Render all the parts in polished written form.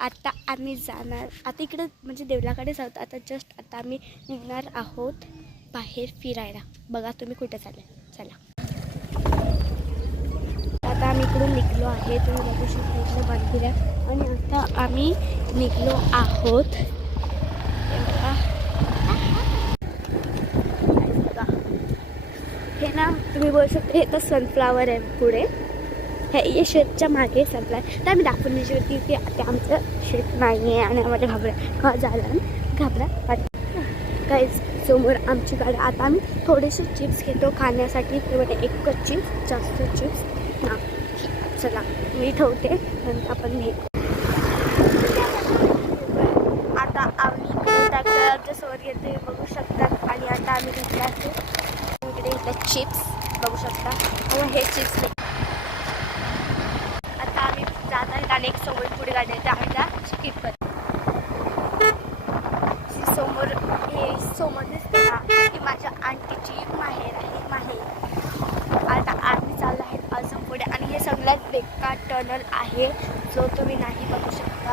आता आम्ही जाणार, आता इकडं म्हणजे देवळाकडे जातो. आता जस्ट आता आम्ही निघणार आहोत बाहेर फिरायला. बघा तुम्ही कुठे चालले. चला आता आम्ही इकडून निघलो आहे. तुम्ही बघू शकता इकडं मंदिर आहे आणि आता आम्ही निघलो आहोत. हे ना तुम्ही बोलू शकता हे तर सनफ्लावर आहे पुढे. हे शेतच्या मागे सनफ्लावर तर आम्ही दाखवून नाही शकते की आता आमचं शेत नाही आहे आणि आम्हाला घाबरा काहीच समोर आमची गाडी. आता आम्ही थोडेसे चिप्स घेतो खाण्यासाठी. ते एकच चिप्स जास्त चिप्स ना. चला मी ठेवते नंतर आपण घेतो. आता आम्ही आमच्या सोबत घेतो बघू शकतात आणि आता आम्ही घेतले आहे इकडे चिप्स बघू शकता. हे चिप्स आता आम्ही जात आहेत आणि एक समोर पुढे गाडी आहे आम्ही त्या स्किप करतो. समोर दिसते ना की माझ्या आंटीची माहेर आहे. आता आम्ही चाललो आहेत अजून पुढे आणि हे सगळ्यात बेकार टनल आहे जो तुम्ही नाही बघू शकता.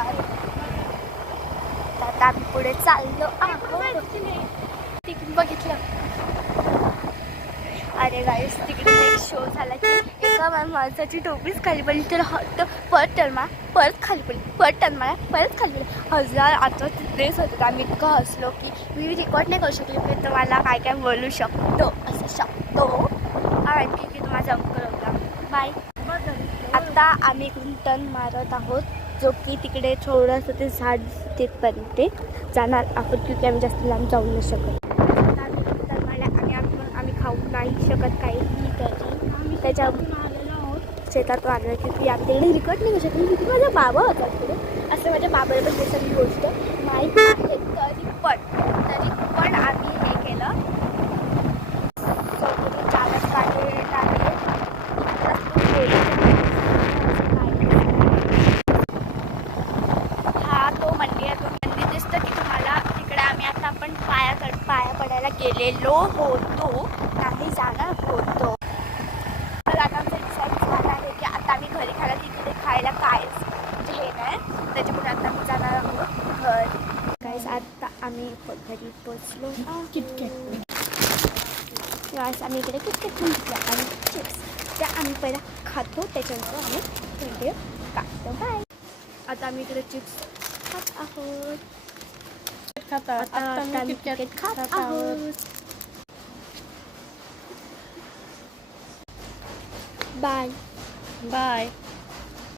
आता आम्ही पुढे चाललो आहोत. तिकडे बघितलं अरे गाईस तिकडे एक शो झाला की एका माणसाची टोपीच खाली पडली तर परत खाली पडली परत खाली पडली. हजार आता ड्रेस होतात. आम्ही इतकं हसलो की मी रेकॉर्ड नाही करू शकले. मी तुम्हाला काय काय बोलू शकतो आणखी की तुम्हाला जंप होता. बाय. आता आम्ही इकडून टर्न मारत आहोत जो की तिकडे थोडंसं ते झाड तिथपर्यंत जाणार आहोत क्योंकि आम्ही जास्त लांब जाऊ नाही शकत. आम्ही खाऊ नाही शकत काही तरी त्याच्या शेतातून आलो की आम्ही तिकडे रिकॉर्ड नाही करू शकत की माझा बाबा होता तिकडे. असं माझ्या बाबाला पण हे सगळी गोष्ट माहीत आहे तरी पण आम्ही हे केलं. हा तो मंदिर दिसतं की तुम्हाला तिकडे आम्ही आता आपण पाया पडायला गेलेलो होतो नाही जाणार होतो. तर आता आमचं डिसाईड झालं आहे की आता आम्ही घरी खायला काहीच हे नाही त्याच्यामुळे आता आम्ही जाणार आहोत घरी. काहीच आता आम्ही घरी पोचलो. आम्ही इकडे किटकॅट घेतल्या आणि चिप्स त्या आम्ही पहिला खातो त्याच्यानंतर आम्ही व्हिडिओ काढतो. बाय. आता आम्ही इकडे चिप्स खात आहोत. आता किटकॅट खात आहोत. बाय.